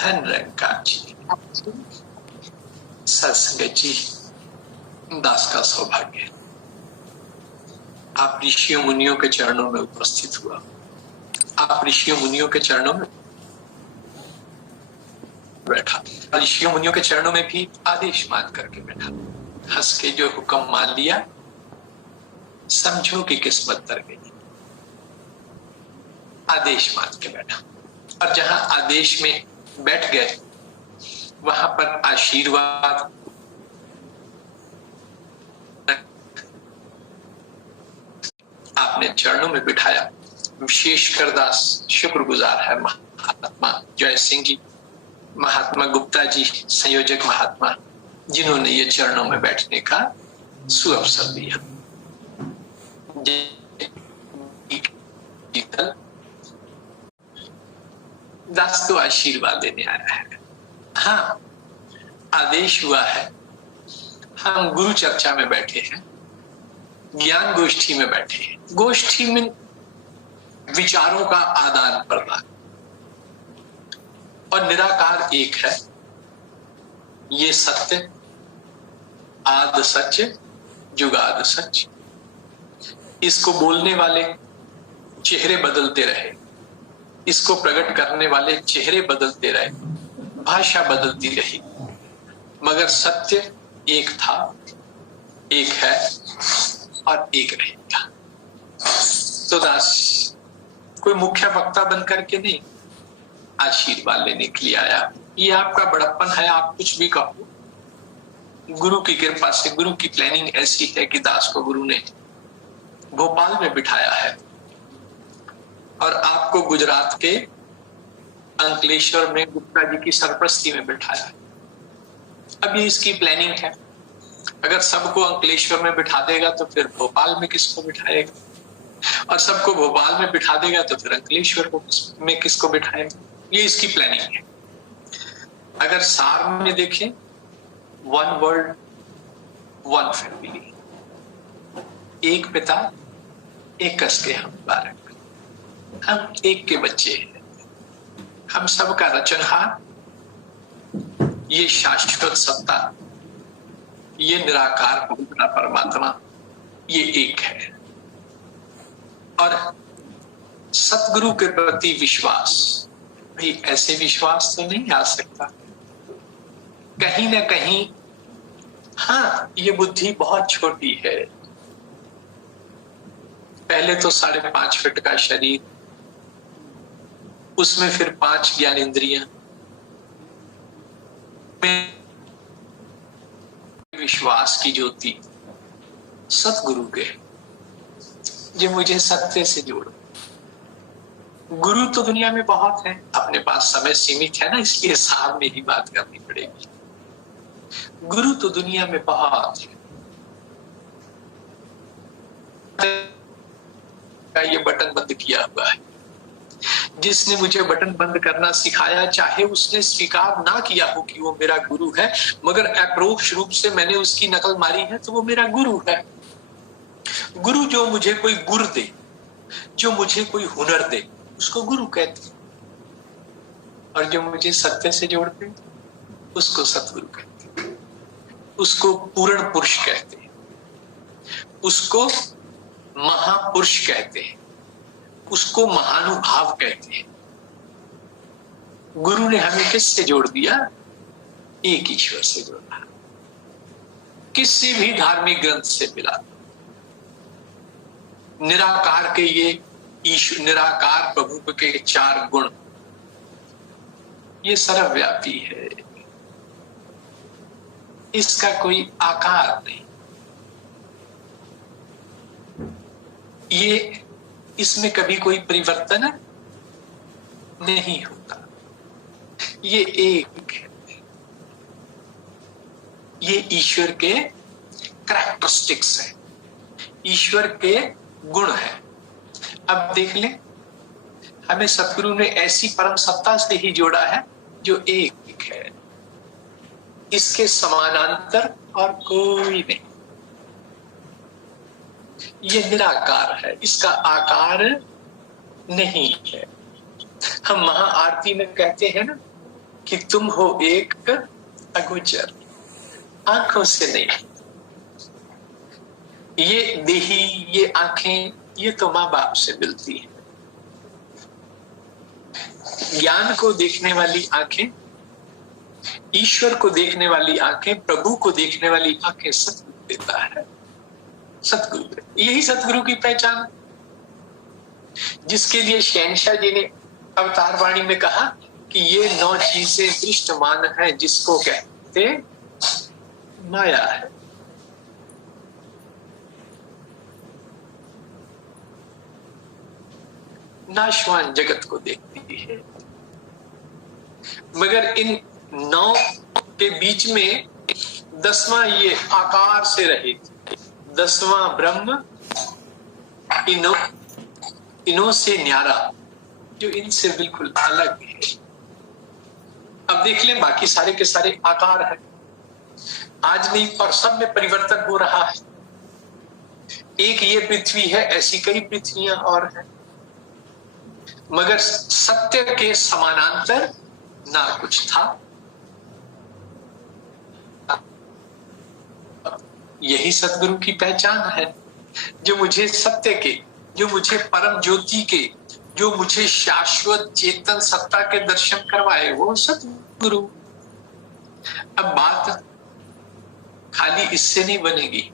धन रंकार जी, सत्संगत जी, दास का सौभाग्य आप ऋषियों मुनियों के चरणों में उपस्थित हुआ। आप ऋषियों मुनियों के चरणों में बैठा, ऋषियों मुनियों के चरणों में भी आदेश मान करके बैठा। हंस के जो हुक्म मान लिया, समझो कि किस्मत तर गई। आदेश मान के बैठा, और जहां आदेश में बैठ गए वहां पर आशीर्वाद आपने चरणों में बिठाया। विशेषकर दास शुक्रगुजार है महात्मा जय सिंह जी, महात्मा गुप्ता जी, संयोजक महात्मा, जिन्होंने ये चरणों में बैठने का सुअवसर दिया। दास तो आशीर्वाद देने आया है। हाँ, आदेश हुआ है। हम गुरु चर्चा में बैठे हैं, ज्ञान गोष्ठी में बैठे हैं। गोष्ठी में विचारों का आदान प्रदान, और निराकार एक है। ये सत्य, आद सच, जुगाद सच। इसको बोलने वाले चेहरे बदलते रहे, इसको प्रकट करने वाले चेहरे बदलते रहे, भाषा बदलती रही, मगर सत्य एक था, एक है और एक रहेगा। तो दास कोई मुख्य वक्ता बनकर के नहीं, आशीर्वाद लेने के लिए आया। ये आपका बड़प्पन है, आप कुछ भी कहो। गुरु की कृपा से, गुरु की प्लानिंग ऐसी है कि दास को गुरु ने भोपाल में बिठाया है और आपको गुजरात के अंकलेश्वर में गुप्ता जी की सरपरस्ती में बिठाया है। अब ये इसकी प्लानिंग है। अगर सबको अंकलेश्वर में बिठा देगा तो फिर भोपाल में किसको बिठाएगा, और सबको भोपाल में बिठा देगा तो फिर अंकलेश्वर में किसको बिठाएगा। ये इसकी प्लानिंग है। अगर सार में देखें, वन वर्ल्ड वन फैमिली, एक पिता एक कस के हम बालक, हम एक के बच्चे हैं, हम सबका रचनहार। ये शाश्वत सत्ता, ये निराकार पवित्र परमात्मा, ये एक है। और सतगुरु के प्रति विश्वास, भाई ऐसे विश्वास तो नहीं आ सकता। कहीं ना कहीं हाँ, ये बुद्धि बहुत छोटी है। पहले तो 5.5 फीट का शरीर, उसमें फिर 5 ज्ञान इंद्रियां, विश्वास की ज्योति सतगुरु के, जो मुझे सत्य से जोड़ो। गुरु तो दुनिया में बहुत है, अपने पास समय सीमित है ना, इसलिए सामने ही बात करनी पड़ेगी। गुरु तो दुनिया में बहुत है। ये बटन बंद किया हुआ है। जिसने मुझे बटन बंद करना सिखाया, चाहे उसने स्वीकार ना किया हो कि वो मेरा गुरु है, मगर अप्रोक्ष रूप से मैंने उसकी नकल मारी है, तो वो मेरा गुरु है। गुरु जो मुझे कोई गुर दे, जो मुझे कोई हुनर दे, उसको गुरु कहते हैं। और जो मुझे सत्य से जोड़ते, उसको सतगुरु कहते हैं। उसको पूर्ण पुरुष कहते हैं, उसको महापुरुष कहते हैं, उसको महानुभाव कहते हैं। गुरु ने हमें किससे जोड़ दिया? एक ईश्वर से जोड़ा। किसी भी धार्मिक ग्रंथ से मिला। निराकार के ये निराकार प्रभु के 4 गुण, ये सर्वव्यापी है। इसका कोई आकार नहीं, ये इसमें कभी कोई परिवर्तन नहीं होता। ये एक है। ये ईश्वर के कैरेक्टरिस्टिक्स है, ईश्वर के गुण है। अब देख ले, हमें सतगुरु ने ऐसी परम सत्ता से ही जोड़ा है जो एक है, इसके समानांतर और कोई नहीं। ये निराकार है, इसका आकार नहीं है। हम महाआरती में कहते हैं ना कि तुम हो एक अगोचर, आंखों से नहीं। ये देही, ये आंखें, ये तो माँ बाप से मिलती है। ज्ञान को देखने वाली आंखें, ईश्वर को देखने वाली आंखें, प्रभु को देखने वाली आंखें सतगुरु देता है। सतगुरु, यही सतगुरु की पहचान, जिसके लिए शहनशाह जी ने अवतार वाणी में कहा कि ये 9 चीजें दृष्टमान है, जिसको कहते माया है। नाशवान जगत को देखती है, मगर इन 9 के बीच में 10वां ये आकार से रहित, 10वां ब्रह्म इनों से न्यारा, जो इनसे बिल्कुल अलग है। अब देख लें, बाकी सारे के सारे आकार है, आज नहीं पर सब में परिवर्तन हो रहा है। एक ये पृथ्वी है, ऐसी कई पृथ्वियां और हैं, मगर सत्य के समानांतर ना कुछ था। यही सतगुरु की पहचान है, जो मुझे सत्य के, जो मुझे परम ज्योति के, जो मुझे शाश्वत चेतन सत्ता के दर्शन करवाए, वो सतगुरु। अब बात खाली इससे नहीं बनेगी,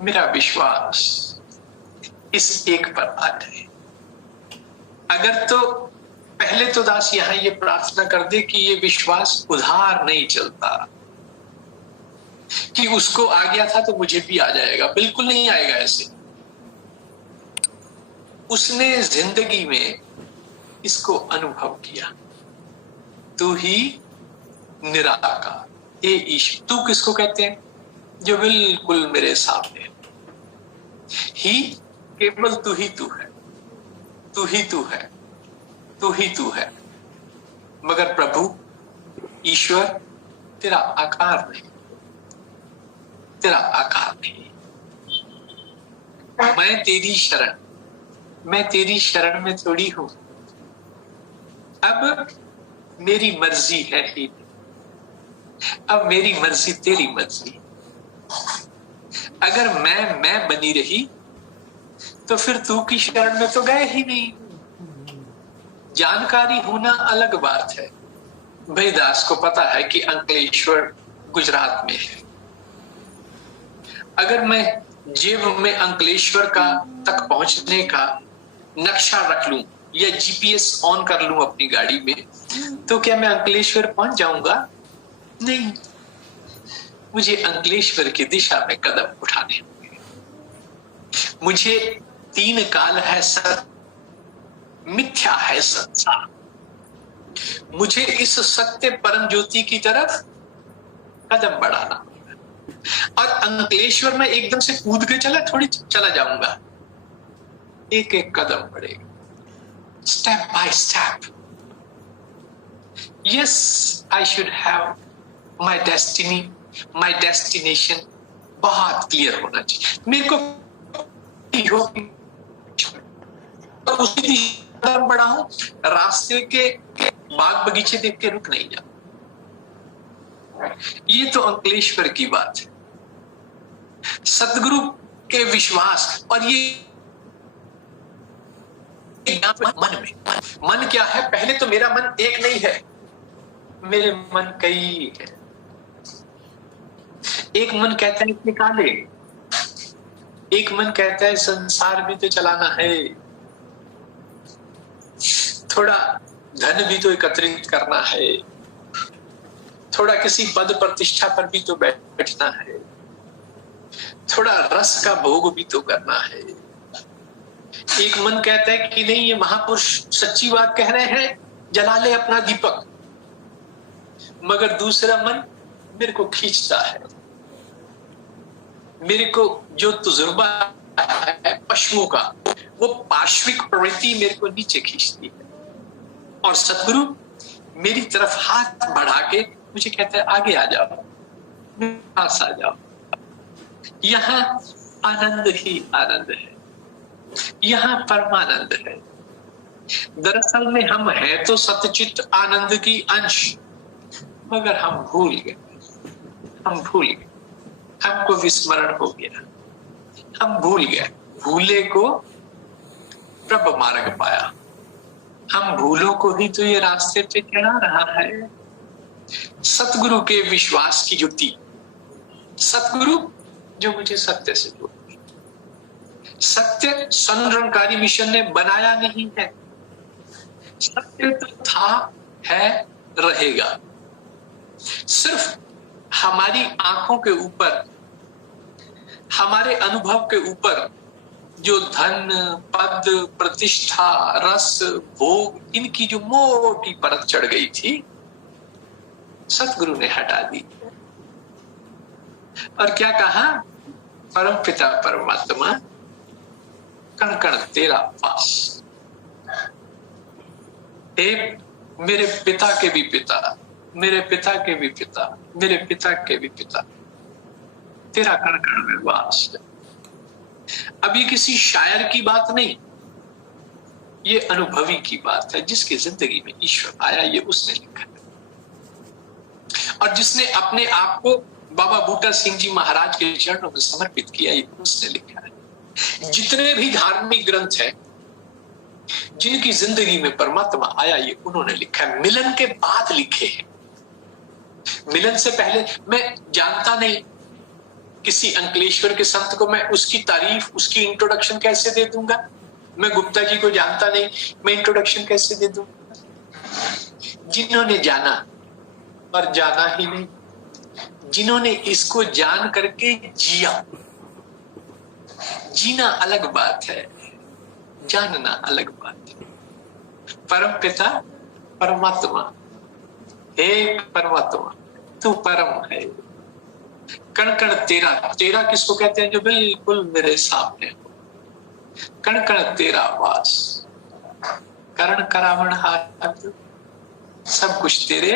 मेरा विश्वास इस एक पर आ जाए। अगर तो पहले तो दास यहां ये प्रार्थना कर दे कि ये विश्वास उधार नहीं चलता, कि उसको आ गया था तो मुझे भी आ जाएगा। बिल्कुल नहीं आएगा ऐसे। उसने जिंदगी में इसको अनुभव किया। तू ही निराकार, हे ईश्वर। तू किसको कहते हैं? जो बिल्कुल मेरे सामने। ही केवल तू ही तू है, तू ही तू है, तू ही तू है। मगर प्रभु ईश्वर तेरा आकार नहीं, तेरा आकार नहीं। मैं तेरी शरण में थोड़ी हूं। अब मेरी मर्जी है ही, अब मेरी मर्जी तेरी मर्जी। अगर मैं बनी रही तो फिर तू की शरण में तो गए ही नहीं। जानकारी होना अलग बात है। भाई दास को पता है कि अंकलेश्वर गुजरात में है। अगर मैं जेब में अंकलेश्वर का तक पहुंचने का नक्शा रख लूं या जीपीएस ऑन कर लूं अपनी गाड़ी में, तो क्या मैं अंकलेश्वर पहुंच जाऊंगा? नहीं, मुझे अंकलेश्वर की दिशा में कदम उठाने होंगे। मुझे 3 काल है सत्य, मिथ्या है संसार। मुझे इस सत्य परम ज्योति की तरफ कदम बढ़ाना होगा। और अंकलेश्वर में एकदम से कूद के चला जाऊंगा। एक एक कदम बढ़ेगा, step by step. Yes, I should have my destiny, my destination बहुत क्लियर होना चाहिए। मेरे को तो उसी कदम बढ़ाऊं, रास्ते के बाग बगीचे देख के रुक नहीं जाऊं। ये तो अंकलेश्वर की बात है, सतगुरु के विश्वास। और ये मन में, मन क्या है? पहले तो मेरा मन एक नहीं है, मेरे मन कई है। एक मन कहता है निकाले, एक मन कहता है संसार भी तो चलाना है, थोड़ा धन भी तो एकत्रित करना है, थोड़ा किसी पद प्रतिष्ठा पर भी तो बैठना है, थोड़ा रस का भोग भी तो करना है। एक मन कहता है कि नहीं, ये महापुरुष सच्ची बात कह रहे हैं, जला ले अपना दीपक। मगर दूसरा मन मेरे को खींचता है, मेरे को जो तजुर्बा है पशुओं का, वो पार्श्विक प्रवृत्ति मेरे को नीचे खींचती है। और सतगुरु मेरी तरफ हाथ बढ़ा के मुझे कहता है आगे आ जाओ, मेरे पास आ जाओ। यहाँ आनंद ही आनंद है, यहाँ परमानंद है। दरअसल में हम हैं तो सतचित आनंद की अंश, मगर हम भूल गए, हमको विस्मरण हो गया, हम भूल गए, भूले को प्रभ मार्ग पाया। हम भूलों को ही तो ये रास्ते पे चढ़ा रहा है। सतगुरु के विश्वास की युक्ति, सतगुरु जो मुझे सत्य से जोड़, सत्य संरंगकारी मिशन ने बनाया नहीं है, सत्य तो था, है, रहेगा। सिर्फ हमारी आंखों के ऊपर, हमारे अनुभव के ऊपर जो धन, पद, प्रतिष्ठा, रस, भोग, इनकी जो मोटी परत चढ़ गई थी, सतगुरु ने हटा दी और क्या कहा, परम पिता परमात्मा कण कण तेरा पास। हे मेरे पिता के भी पिता, मेरे पिता के भी पिता, मेरे पिता के भी पिता, तेरा कण कण में वास है। अब ये किसी शायर की बात नहीं, ये अनुभवी की बात है। जिसकी जिंदगी में ईश्वर आया, ये उसने लिखा है। और जिसने अपने आप को बाबा बूटा सिंह जी महाराज के चरणों में समर्पित किया, ये उसने लिखा है। जितने भी धार्मिक ग्रंथ हैं, जिनकी जिंदगी में परमात्मा आया, ये उन्होंने लिखा है। मिलन के बाद लिखे हैं, मिलन से पहले मैं जानता नहीं किसी अंकलेश्वर के संत को, मैं उसकी तारीफ, उसकी इंट्रोडक्शन कैसे दे दूंगा? मैं गुप्ता जी को जानता नहीं, मैं इंट्रोडक्शन कैसे दे दूंगा? जिन्होंने जाना और जाना ही नहीं, जिन्होंने इसको जान करके जिया, जीना अलग बात है, जानना अलग बात है। परम पिता परमात्मा, हे परमात्मा तू परम है, कण कण तेरा, तेरा किसको कहते हैं? जो बिल्कुल मेरे सामने हो। कण कण तेरा वास, करण करावण हाथ, सब कुछ तेरे,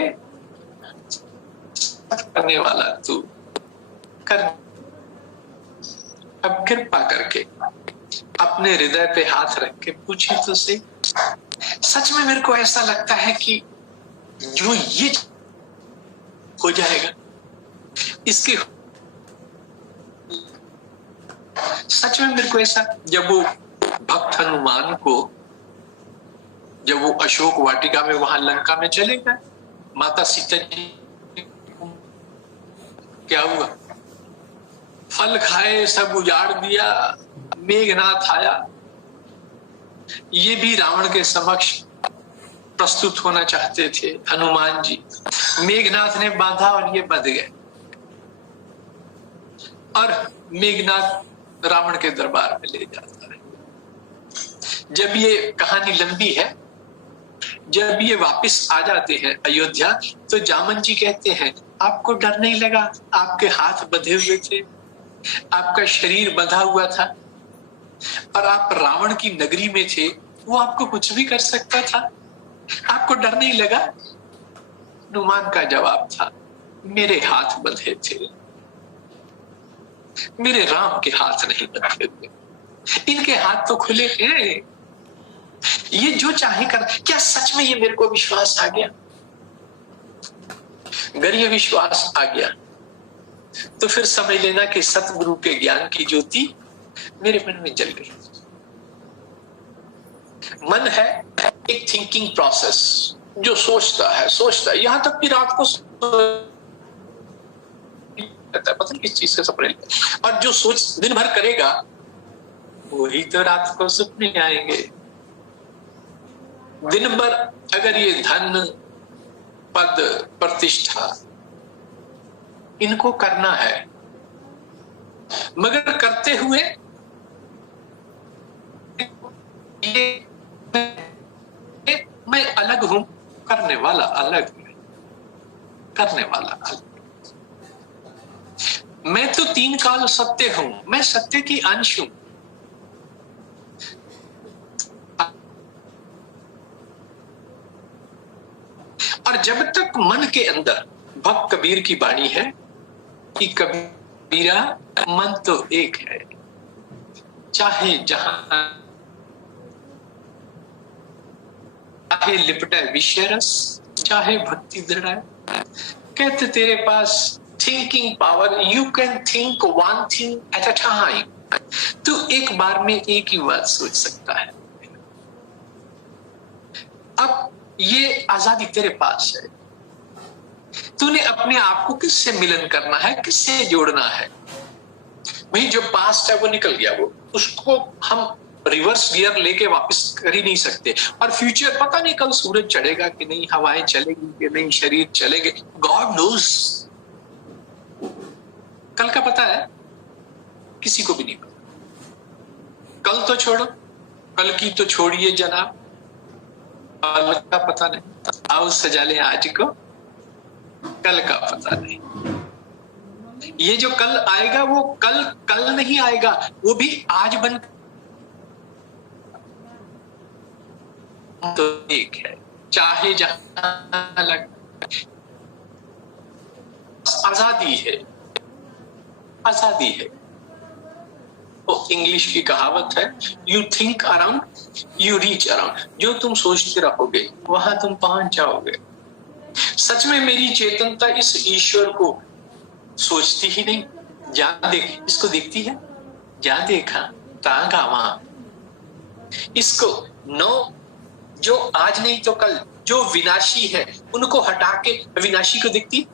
करने वाला तू कर। अब कृपा करके अपने हृदय पे हाथ रख के पूछे तो सही, सच में मेरे को ऐसा लगता है कि जो ये हो जाएगा, इसके सच में मेरे को ऐसा, जब वो भक्त हनुमान को, जब वो अशोक वाटिका में वहां लंका में चले गए, माता सीता जी क्या हुआ? फल खाए, सब उजाड़ दिया, मेघनाथ आया। ये भी रावण के समक्ष प्रस्तुत होना चाहते थे हनुमान जी, मेघनाथ ने बांधा और ये बंध गए। और मेघनाथ रावण के दरबार में ले जाता है। जब ये कहानी लंबी है, जब ये वापस आ जाते हैं अयोध्या, तो जामन जी कहते हैं आपको डर नहीं लगा? आपके हाथ बंधे हुए थे, आपका शरीर बंधा हुआ था और आप रावण की नगरी में थे, वो आपको कुछ भी कर सकता था, आपको डर नहीं लगा? हनुमान का जवाब था, मेरे हाथ बंधे थे, मेरे राम के हाथ नहीं बंधे हुए, इनके हाथ तो खुले हैं, ये जो चाहे कर। क्या सच में ये मेरे को विश्वास आ गया? अगर ये विश्वास आ गया तो फिर समझ लेना कि सतगुरु के ज्ञान की ज्योति मेरे मन में जल गई। मन है एक थिंकिंग प्रोसेस, जो सोचता है, यहां तक कि रात को पता नहीं किस चीज से सपने, और जो सोच दिन भर करेगा वही तो रात को सपने आएंगे। दिन भर अगर ये धन, पद, प्रतिष्ठा, इनको करना है, मगर करते हुए ये मैं अलग हूं, करने वाला अलग है, करने वाला अलग। मैं तो तीन काल सत्य हूं, मैं सत्य की अंश हूं। और जब तक मन के अंदर भक्त कबीर की वाणी है कि कबीरा मन तो एक है, चाहे जहां चाहे लिपटे विषय रस, चाहे भक्ति दृढ़ाए। कहते तेरे पास thinking power, you can think one thing at a time. तू एक बार में एक ही बात सोच सकता है। अब ये आजादी तेरे पास है। तूने अपने आप को किससे मिलन करना है, किससे जोड़ना है। भाई जो पास्ट है वो निकल गया, वो उसको हम रिवर्स गियर लेके वापस कर ही नहीं सकते। और फ्यूचर पता नहीं कल सूरज चढ़ेगा कि नहीं, हवाएं चलेगी कि नहीं, शरीर चलेंगे, गॉड नोस। कल का पता है किसी को भी नहीं पता। कल तो छोड़ो, कल की तो छोड़िए जनाब, कल का पता नहीं। आओ सजा ले आज को, कल का पता नहीं। ये जो कल आएगा वो कल कल नहीं आएगा, वो भी आज बन तो एक है। चाहे जहां लग, आजादी है, आजादी है। तो इंग्लिश की कहावत है, you think around you reach around. जो तुम सोचते रहोगे वहां तुम पहुंच जाओगे। सच में मेरी चेतनता इस ईश्वर को सोचती ही नहीं, जहां देख इसको दिखती है, जहां देखा तहां गावा। इसको नो, जो आज नहीं तो कल, जो विनाशी है उनको हटा के अविनाशी को दिखती।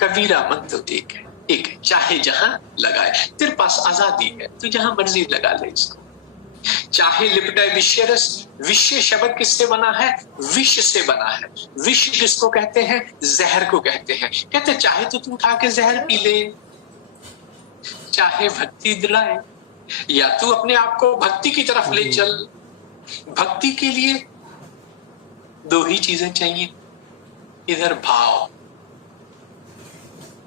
कबीरा मन तो एक है, एक है। चाहे जहां लगाए, तेरे पास आजादी है, तू जहां मर्जी लगा ले इसको। चाहे लिपटाए विषय रस, विषय शब्द किससे बना है, विष से बना है। विष किसको कहते हैं, जहर को कहते हैं। कहते चाहे तो तू उठा के जहर पी ले, चाहे भक्ति दिलाए, या तू अपने आप को भक्ति की तरफ ले चल। भक्ति के लिए दो ही चीजें चाहिए, इधर भाव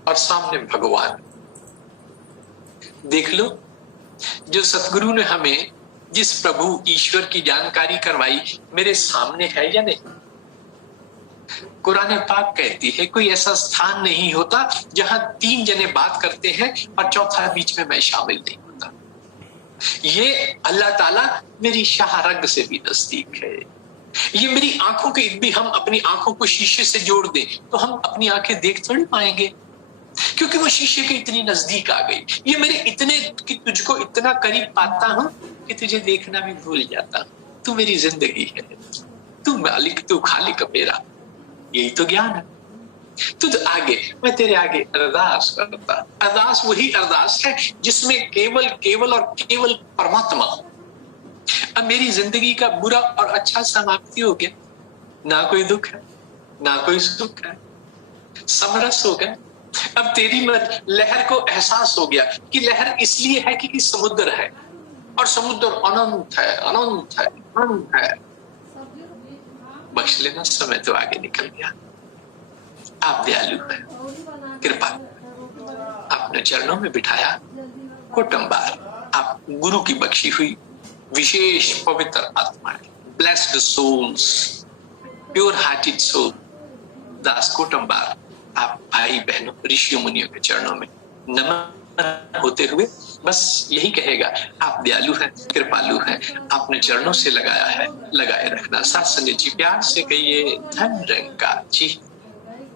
और सामने भगवान। देख लो, जो सतगुरु ने हमें जिस प्रभु ईश्वर की जानकारी करवाई, मेरे सामने है या नहीं। कुरान पाक कहती है कोई ऐसा स्थान नहीं होता जहां तीन जने बात करते हैं और चौथा बीच में मैं शामिल नहीं होता। ये अल्लाह ताला मेरी शाहरग से भी नजदीक है। ये मेरी आंखों के, भी हम अपनी आंखों को शीशे से जोड़ दें तो हम अपनी आंखें देख थोड़ी पाएंगे, क्योंकि वो शीशे के इतनी नजदीक आ गई। ये मेरे इतने कि तुझको इतना करीब पाता हूं कि तुझे देखना भी भूल जाता हूं। तू मेरी जिंदगी है, तू मालिक, तू खालिक मेरा। यही तो ज्ञान है। तुझ आगे, मैं तेरे आगे अरदास करता। अरदास वही अरदास है जिसमें केवल केवल और केवल परमात्मा। अब मेरी जिंदगी का बुरा और अच्छा समाप्ति हो गया, ना कोई दुख है ना कोई सुख है, समरस हो गया। अब तेरी लहर को एहसास हो गया कि लहर इसलिए है कि समुद्र है, और समुद्र अनंत है, अनंत है, अनंत है। बख्श लेना, समय तो आगे निकल गया। आप दयालु है, कृपा आपने चरणों में बिठाया। कोटम्बार आप गुरु की बख्शी हुई विशेष पवित्र आत्माएं, blessed souls, pure hearted soul. दास कोटम्बार आप भाई बहनों, ऋषियों मुनियों के चरणों में नमन होते हुए बस यही कहेगा, आप दयालु हैं, कृपालु हैं, आपने चरणों से लगाया है, लगाए रखना। साथ संगत जी प्यार से कहिए, धन रंग का जी।